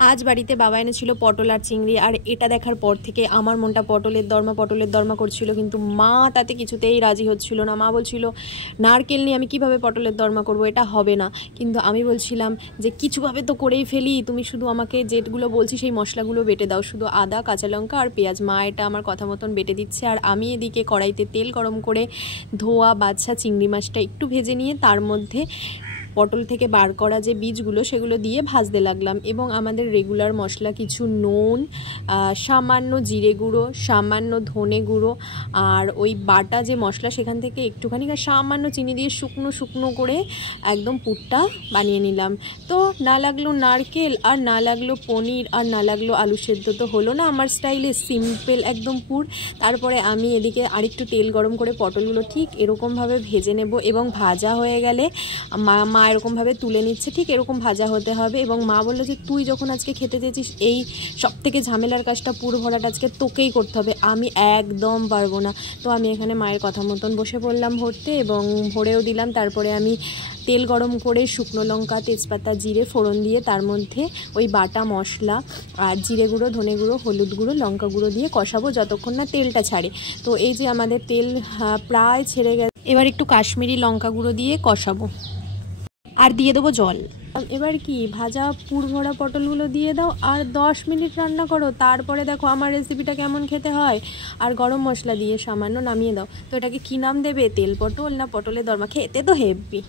আজ বাড়িতে বাবা এনেছিল পটল আর চিংড়ি, আর এটা দেখার পর থেকে আমার মনটা পটলের দরমা করছিল, কিন্তু মা তাতে কিছুতেই রাজি হচ্ছিল না। মা বলছিল নারকেল নিয়ে আমি কিভাবে পটলের দরমা করব, এটা হবে না। কিন্তু আমি বলছিলাম যে কিছুভাবে তো করেই ফেলি, তুমি শুধু আমাকে যেগুলো বলছি সেই মশলাগুলো বেটে দাও, শুধু আদা, কাঁচা লঙ্কা আর পেঁয়াজ। মা এটা আমার কথা মতন বেটে দিচ্ছে, আর আমি এদিকে কড়াইতে তেল গরম করে ধোয়া বাছা চিংড়ি মাছটা একটু ভেজে নিয়ে তার মধ্যে পটল থেকে বার করা যে বীজগুলো সেগুলো দিয়ে ভাজতে লাগলাম। এবং আমাদের রেগুলার মশলা কিছু নুন, সামান্য জিরে গুঁড়ো, সামান্য ধনে গুঁড়ো, আর ওই বাটা যে মশলা সেখান থেকে একটুখানি সামান্য চিনি দিয়ে শুকনো শুকনো করে একদম পুরটা বানিয়ে নিলাম। তো না লাগলো নারকেল, আর না লাগলো পনির, আর না লাগলো আলু সেদ্ধ, তো হলো না আমার স্টাইলে সিম্পল একদম পুর। তারপরে আমি এদিকে আরেকটু তেল গরম করে পটলগুলো ঠিক এরকমভাবে ভেজে নেব, এবং ভাজা হয়ে গেলে মা এরকমভাবে তুলে নিচ্ছে, ঠিক এরকম ভাজা হতে হবে। এবং মা বললো যে তুই যখন আজকে খেতে চেয়েছিস এই সব থেকে ঝামেলার কাজটা পুর ভরাটা আজকে তোকেই করতে হবে, আমি একদম পারবো না। তো আমি এখানে মায়ের কথা মতন বসে পড়লাম ভরতে, এবং ভরেও দিলাম। তারপরে আমি তেল গরম করে শুকনো লঙ্কা, তেজপাতা, জিরে ফোড়ন দিয়ে তার মধ্যে ওই বাটা মশলা আর জিরে গুঁড়ো, ধনে গুঁড়ো, হলুদ গুঁড়ো, লঙ্কা গুঁড়ো দিয়ে কষাবো যতক্ষণ না তেলটা ছাড়ে। তো এই যে আমাদের তেল প্রায় ছেড়ে গেছে, এবার একটু কাশ্মীরি লঙ্কা গুঁড়ো দিয়ে কষাবো, আর দিয়ে দেবো জল। এবার কি ভাজা পুর ভরা পটলগুলো দিয়ে দাও, আর 10 মিনিট রান্না করো। তারপরে দেখো আমার রেসিপিটা কেমন খেতে হয়, আর গরম মশলা দিয়ে সামান্য নামিয়ে দাও। তো এটাকে কী নাম দেবে, তেল পটল না পটলের দরমা? খেতে তো হেভি।